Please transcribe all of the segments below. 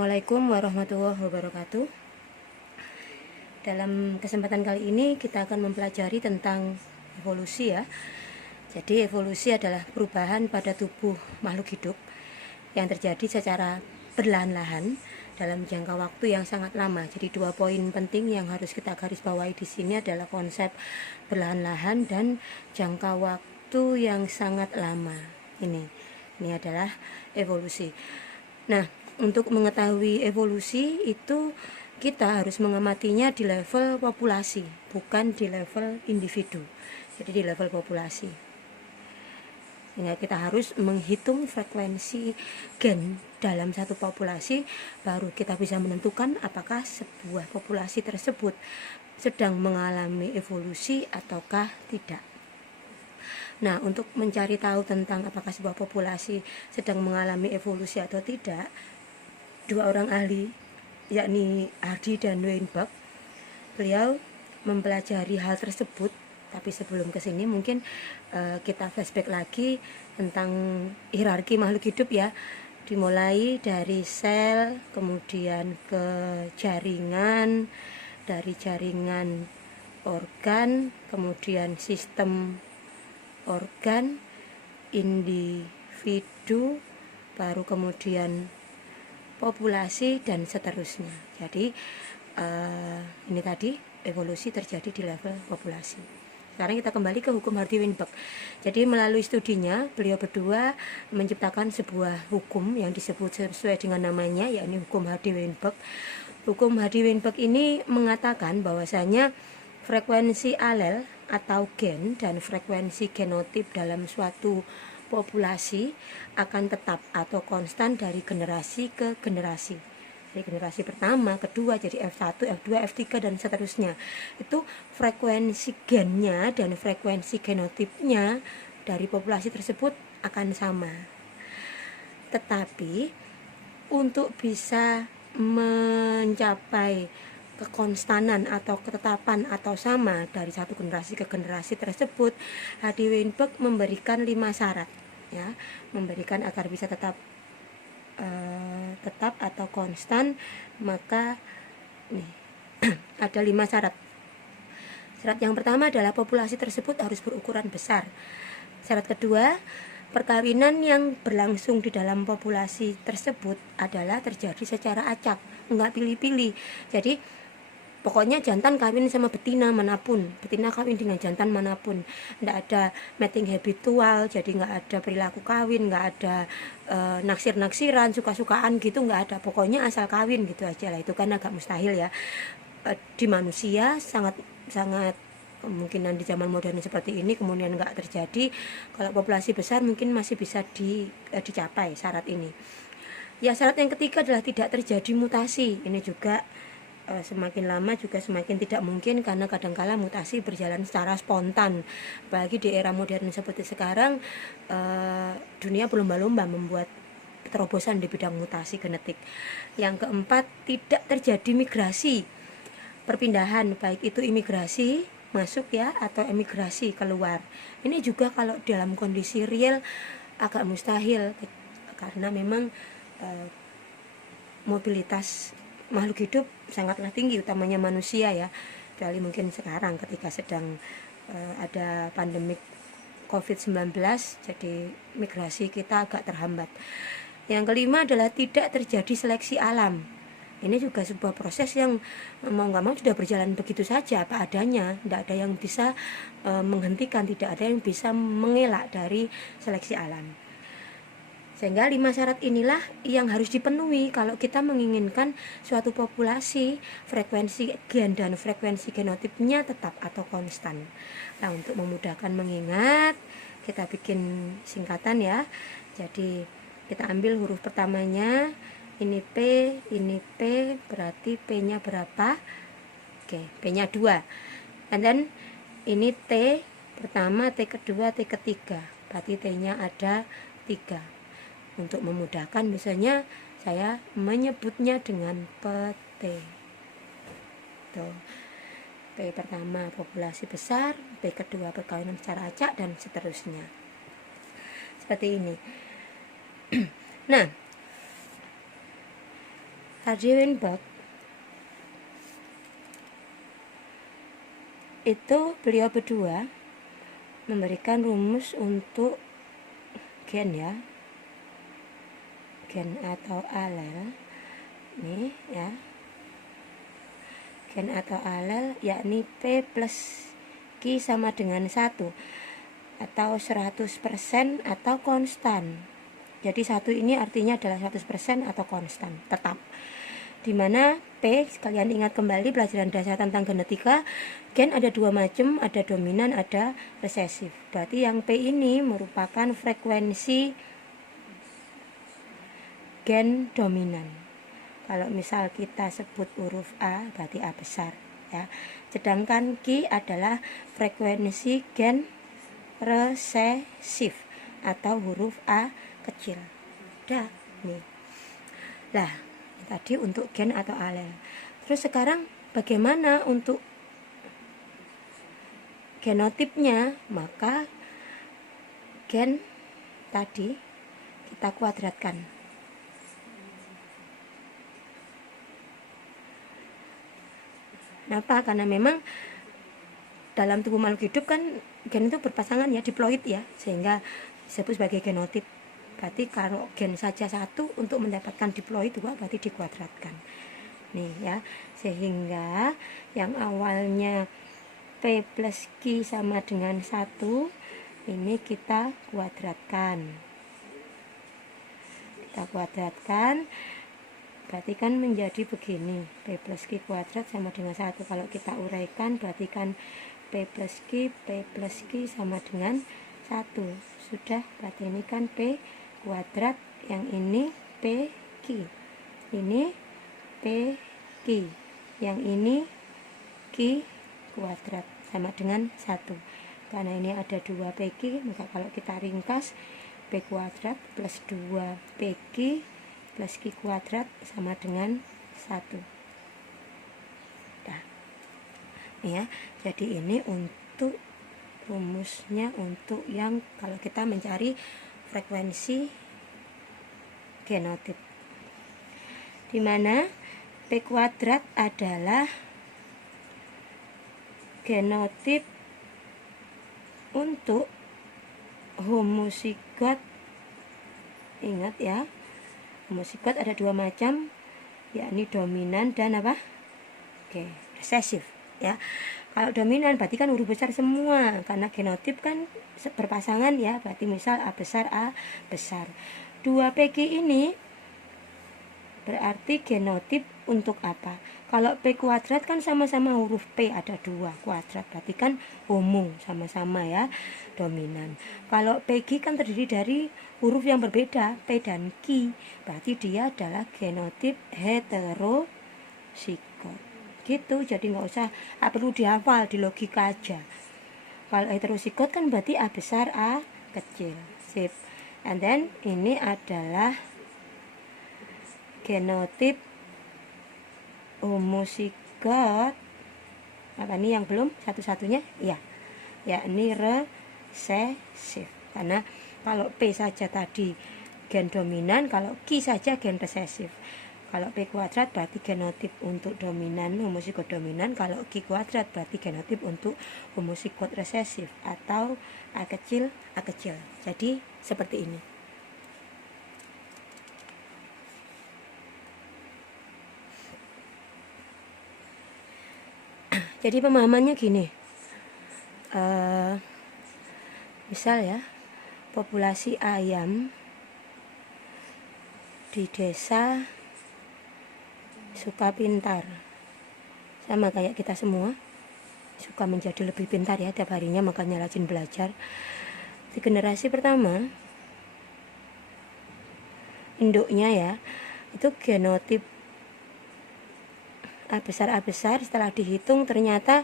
Assalamualaikum warahmatullahi wabarakatuh. Dalam kesempatan kali ini kita akan mempelajari tentang evolusi ya. Jadi evolusi adalah perubahan pada tubuh makhluk hidup yang terjadi secara perlahan-lahan dalam jangka waktu yang sangat lama. Jadi dua poin penting yang harus kita garis bawahi di sini adalah konsep perlahan-lahan dan jangka waktu yang sangat lama. Ini adalah evolusi. Nah, untuk mengetahui evolusi itu kita harus mengamatinya di level populasi, bukan di level individu. Jadi di level populasi. Sehingga kita harus menghitung frekuensi gen dalam satu populasi, baru kita bisa menentukan apakah sebuah populasi tersebut sedang mengalami evolusi ataukah tidak. Nah, untuk mencari tahu tentang apakah sebuah populasi sedang mengalami evolusi atau tidak, dua orang ahli, yakni Hardy dan Weinberg, beliau mempelajari hal tersebut. Tapi sebelum ke sini mungkin kita flashback lagi tentang hierarki makhluk hidup ya. Dimulai dari sel, kemudian ke jaringan, dari jaringan organ, kemudian sistem organ, individu, baru kemudian populasi dan seterusnya. Jadi ini tadi evolusi terjadi di level populasi. Sekarang kita kembali ke hukum Hardy-Weinberg. Jadi melalui studinya beliau berdua menciptakan sebuah hukum yang disebut sesuai dengan namanya, yakni hukum Hardy-Weinberg. Hukum Hardy-Weinberg ini mengatakan bahwasanya frekuensi alel atau gen dan frekuensi genotip dalam suatu populasi akan tetap atau konstan dari generasi ke generasi. Dari generasi pertama, kedua, jadi F1, F2, F3 dan seterusnya. Itu frekuensi gennya dan frekuensi genotipnya dari populasi tersebut akan sama. Tetapi untuk bisa mencapai kekonstanan atau ketetapan atau sama dari satu generasi ke generasi tersebut, Hardy-Weinberg memberikan 5 syarat ya, memberikan agar bisa tetap atau konstan, maka nih ada 5 syarat. Syarat yang pertama adalah populasi tersebut harus berukuran besar. Syarat kedua, perkawinan yang berlangsung di dalam populasi tersebut adalah terjadi secara acak, enggak pilih-pilih. Jadi pokoknya jantan kawin sama betina manapun, betina kawin dengan jantan manapun, nggak ada mating habitual, jadi nggak ada perilaku kawin, nggak ada naksir-naksiran, suka-sukaan gitu, nggak ada. Pokoknya asal kawin gitu aja lah. Itu kan agak mustahil ya. Di manusia sangat kemungkinan di zaman modern seperti ini kemudian nggak terjadi. Kalau populasi besar mungkin masih bisa dicapai syarat ini. Ya, syarat yang ketiga adalah tidak terjadi mutasi. Ini juga semakin lama juga semakin tidak mungkin, karena kadangkala mutasi berjalan secara spontan. Apalagi di era modern seperti sekarang, dunia berlomba-lomba membuat terobosan di bidang mutasi genetik. Yang keempat, tidak terjadi migrasi, perpindahan, baik itu imigrasi masuk ya atau emigrasi keluar. Ini juga kalau dalam kondisi real agak mustahil, karena memang mobilitas makhluk hidup sangatlah tinggi, utamanya manusia ya. Kecuali mungkin sekarang ketika sedang ada pandemik COVID-19, jadi migrasi kita agak terhambat. Yang kelima adalah tidak terjadi seleksi alam. Ini juga sebuah proses yang mau nggak mau sudah berjalan begitu saja apa adanya, tidak ada yang bisa menghentikan, tidak ada yang bisa mengelak dari seleksi alam. Sehingga 5 syarat inilah yang harus dipenuhi kalau kita menginginkan suatu populasi frekuensi gen dan frekuensi genotipnya tetap atau konstan. Nah, untuk memudahkan mengingat, kita bikin singkatan ya. Jadi kita ambil huruf pertamanya, ini P, berarti P-nya berapa? Oke, P-nya 2. And then ini T pertama, T kedua, T ketiga. Berarti T-nya ada 3. Untuk memudahkan misalnya saya menyebutnya dengan PT. Tuh. P pertama populasi besar, P kedua perkawinan secara acak, dan seterusnya. Seperti ini. Nah, R.J. Weinberg itu beliau berdua memberikan rumus untuk gen ya, gen atau alel nih ya, gen atau alel yakni P plus Q sama dengan 1 atau 100% atau konstan. Jadi 1 ini artinya adalah 100% atau konstan tetap. Dimana P, kalian ingat kembali pelajaran dasar tentang genetika, gen ada dua macam, ada dominan, ada resesif. Berarti yang P ini merupakan frekuensi gen dominan. Kalau misal kita sebut huruf A, berarti A besar ya. Sedangkan Q adalah frekuensi gen resesif atau huruf A kecil. Udah nih. Lah, tadi untuk gen atau alel. Terus sekarang bagaimana untuk genotipnya? Maka gen tadi kita kuadratkan. Kenapa? Karena memang dalam tubuh makhluk hidup kan gen itu berpasangan ya, diploid ya, sehingga disebut sebagai genotip. Berarti kalau gen saja satu, untuk mendapatkan diploid dua berarti dikuadratkan. Nih ya, sehingga yang awalnya P plus Q sama dengan 1, ini kita kuadratkan. Kita kuadratkan, berarti kan menjadi begini, P plus Q kuadrat sama dengan 1. Kalau kita uraikan, berarti kan P plus Q sama dengan 1. Sudah, berarti ini kan P kuadrat, yang ini PQ, ini PQ, yang ini Q kuadrat sama dengan 1. Karena ini ada 2 PQ, maka kalau kita ringkas, P kuadrat plus 2 PQ plus Q kuadrat sama dengan 1. Nah, ya, jadi ini untuk rumusnya untuk yang kalau kita mencari frekuensi genotip, di mana P kuadrat adalah genotip untuk homozigot. Ingat ya, homozigot ada dua macam, yakni dominan dan apa? Resesif ya. Kalau dominan berarti kan huruf besar semua, karena genotip kan berpasangan ya, berarti misal A besar A besar. 2 PQ ini berarti genotip untuk apa? Kalau P kuadrat kan sama-sama huruf P, ada 2 kuadrat, berarti kan homo, sama-sama ya, dominan. Kalau PQ kan terdiri dari huruf yang berbeda, P dan Q, berarti dia adalah genotip heterozigot. Gitu, jadi nggak usah perlu dihafal, di logika aja. Kalau heterozigot kan berarti A besar A kecil. Sip. And then ini adalah genotip homozigot. Apa ini yang belum satu-satunya? Ya, yakni resesif. Karena kalau P saja tadi gen dominan, kalau Q saja gen resesif. Kalau P kuadrat berarti genotip untuk dominan, homozigot dominan. Kalau Q kuadrat berarti genotip untuk homozigot resesif atau A kecil, A kecil. Jadi seperti ini. Jadi pemahamannya gini, misal ya, populasi ayam di desa suka pintar, sama kayak kita semua suka menjadi lebih pintar ya tiap harinya, makanya rajin belajar. Di generasi pertama induknya ya, itu genotip A besar, setelah dihitung ternyata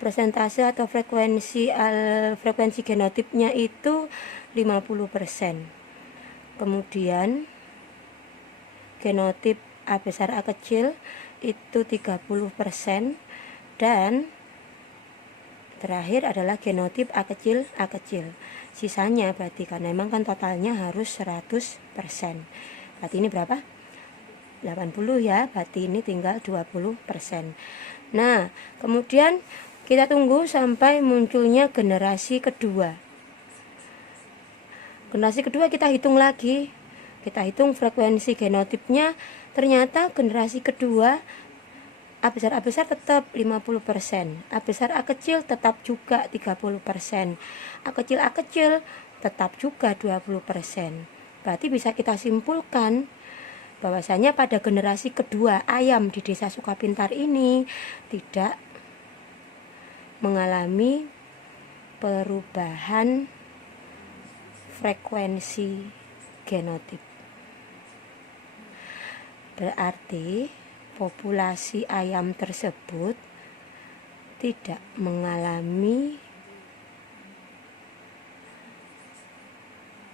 persentase atau frekuensi genotipnya itu 50%. Kemudian genotip A besar A kecil itu 30%, dan terakhir adalah genotip A kecil A kecil. Sisanya berarti karena memang kan totalnya harus 100%. Berarti ini berapa? 80 ya, berarti ini tinggal 20%. Nah, kemudian kita tunggu sampai munculnya generasi kedua. Generasi kedua kita hitung lagi. Kita hitung frekuensi genotipnya. Ternyata generasi kedua A besar A besar tetap 50%, A besar A kecil tetap juga 30%, A kecil tetap juga 20%. Berarti bisa kita simpulkan bahwasanya pada generasi kedua ayam di Desa Sukapintar ini tidak mengalami perubahan frekuensi genotip. Berarti populasi ayam tersebut tidak mengalami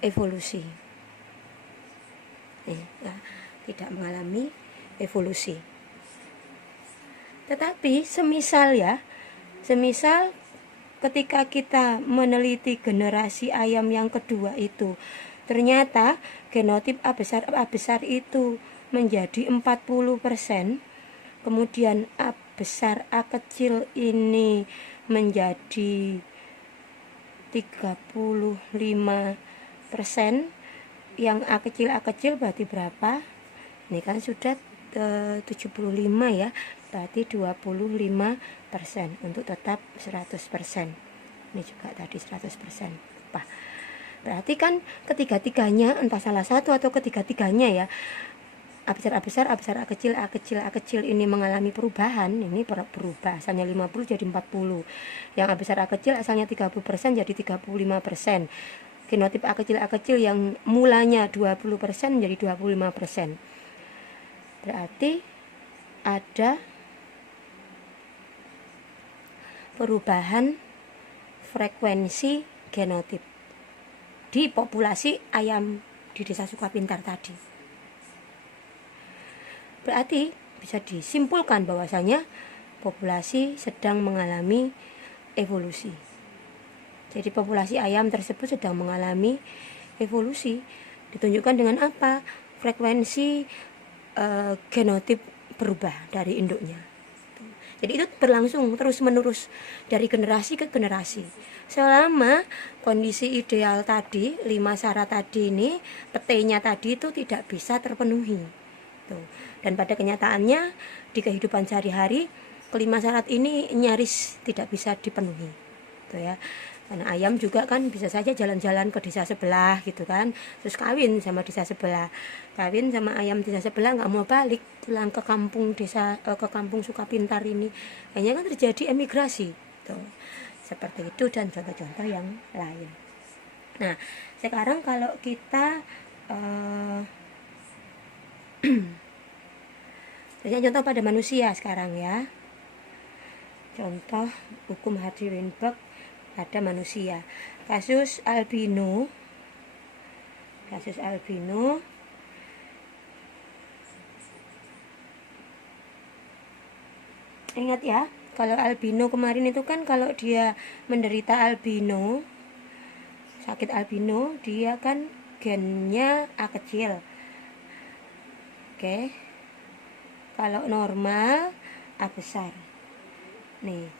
evolusi. Tidak mengalami evolusi. Tetapi semisal ketika kita meneliti generasi ayam yang kedua itu, ternyata genotip A besar itu menjadi 40%, kemudian A besar A kecil ini menjadi 35%, yang A kecil berarti berapa? Ini kan sudah 75 ya, berarti 25% untuk tetap 100%. Ini juga tadi 100%. Berarti kan ketiga-tiganya, entah salah satu atau ketiga-tiganya ya, A besar A kecil ini mengalami perubahan. Ini berubah, asalnya 50 jadi 40. Yang A besar A kecil asalnya 30% jadi 35%. Genotip A kecil yang mulanya 20% menjadi 25%. Berarti ada perubahan frekuensi genotip di populasi ayam di Desa Sukapintar tadi. Berarti bisa disimpulkan bahwasanya populasi sedang mengalami evolusi. Jadi populasi ayam tersebut sedang mengalami evolusi. Ditunjukkan dengan apa? Frekuensi genotip berubah dari induknya. Jadi itu berlangsung terus menerus dari generasi ke generasi. Selama kondisi ideal tadi, 5 syarat tadi ini, petenya tadi itu tidak bisa terpenuhi. Dan pada kenyataannya di kehidupan sehari-hari, kelima syarat ini nyaris tidak bisa dipenuhi. Ya. Karena ayam juga kan bisa saja jalan-jalan ke desa sebelah gitu kan, terus kawin sama desa sebelah, kawin sama ayam desa sebelah, nggak mau balik pulang ke kampung desa, ke kampung Sukapintar ini, hanya kan terjadi emigrasi tuh. Seperti itu dan contoh-contoh yang lain. Nah sekarang kalau kita contoh pada manusia sekarang ya, contoh hukum Hardy-Weinberg pada manusia. Kasus albino. Ingat ya, kalau albino kemarin itu kan kalau dia menderita albino, sakit albino, dia kan gennya A kecil. Oke. Kalau normal A besar. Nih.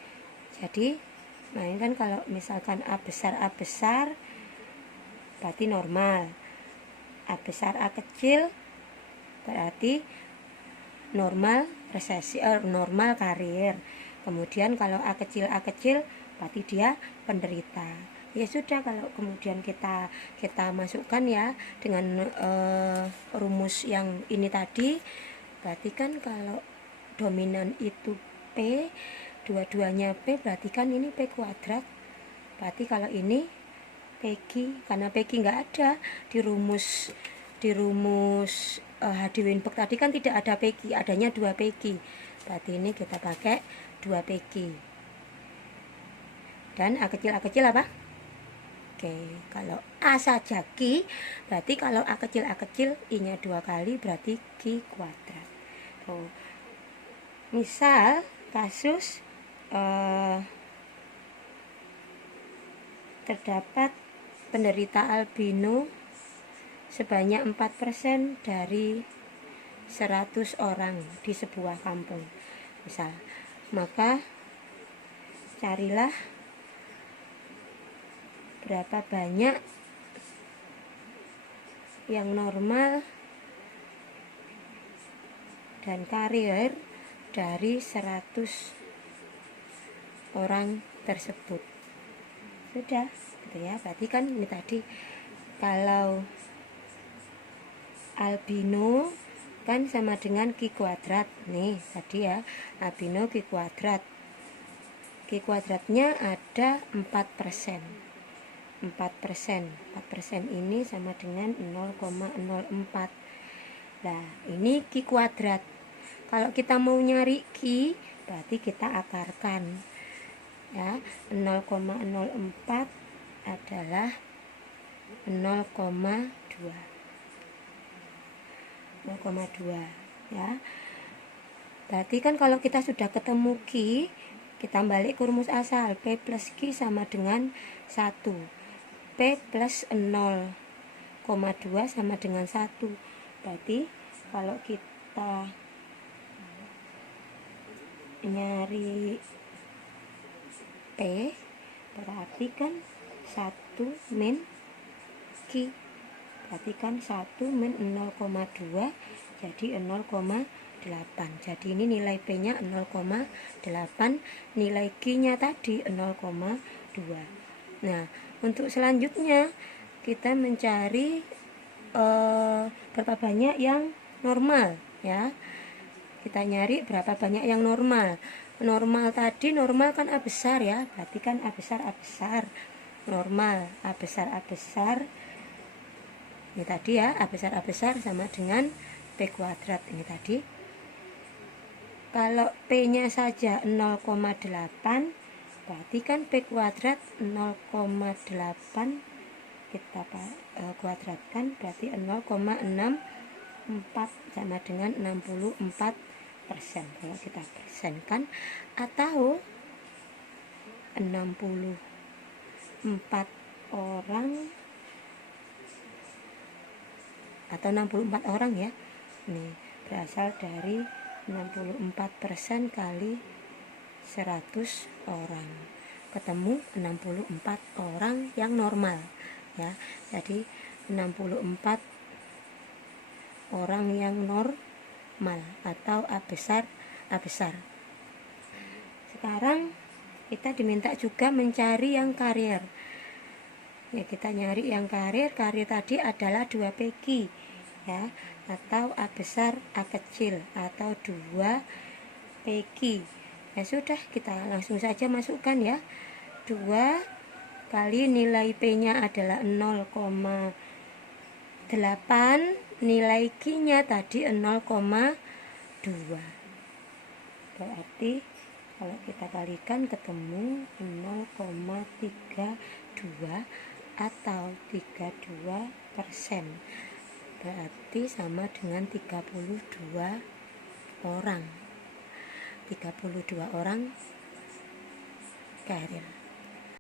Jadi nah ini kan kalau misalkan A besar berarti normal, A besar A kecil berarti normal resesi, normal karir. Kemudian kalau A kecil berarti dia penderita. Ya sudah, kalau kemudian kita masukkan ya dengan rumus yang ini tadi, berarti kan kalau dominan itu P, dua-duanya P, berarti kan ini P kuadrat. Berarti kalau ini PQ, karena PQ nggak ada di rumus Hardy-Weinberg tadi kan tidak ada PQ, adanya 2 PQ. Berarti ini kita pakai 2 PQ. Dan A kecil apa? Oke, kalau A saja Q, berarti kalau A kecil I-nya 2 kali berarti Q kuadrat. Misal kasus terdapat penderita albino sebanyak 4% dari 100 orang di sebuah kampung misal, maka carilah berapa banyak yang normal dan karier dari 100 orang tersebut. Sudah gitu ya. Berarti kan ini tadi kalau albino kan sama dengan Q kuadrat nih tadi ya, albino Q kuadrat. Q kuadratnya ada 4%. 4% ini sama dengan 0,04. Nah, ini Q kuadrat. Kalau kita mau nyari Q, berarti kita akarkan. Ya, 0,04 adalah 0,2. 0,2 ya. Berarti kan kalau kita sudah ketemu Q, kita balik ke rumus asal. P plus Q sama dengan 1. P plus 0,2 sama dengan 1. Berarti kalau kita nyari P, berarti kan 1 min Q. Berarti kan 1 min 0,2 jadi 0,8. Jadi ini nilai P nya 0,8, nilai Q nya tadi 0,2. Nah, untuk selanjutnya kita mencari berapa banyak yang normal ya. Kita nyari berapa banyak yang normal. Normal tadi, normal kan A besar ya, berarti kan A besar normal, A besar ini tadi ya, A besar sama dengan P kuadrat ini tadi. Kalau P nya saja 0,8, berarti kan P kuadrat 0,8 kita kuadratkan, berarti 0,64 sama dengan 64%. Kalau kita persenkan, atau 64 orang atau 64 orang ya. Ini berasal dari 64% kali 100 orang. Ketemu 64 orang yang normal ya. Jadi 64 orang yang normal atau A besar. Sekarang kita diminta juga mencari yang karier. Ya, kita nyari yang karier tadi adalah 2PQ ya, atau A besar A kecil atau 2PQ. Ya sudah, kita langsung saja masukkan ya. 2 kali nilai P nya adalah 0,8, nilai Q nya tadi 0,2. Berarti kalau kita kalikan ketemu 0,32 atau 32%. Berarti sama dengan 32 orang. 32 orang karier.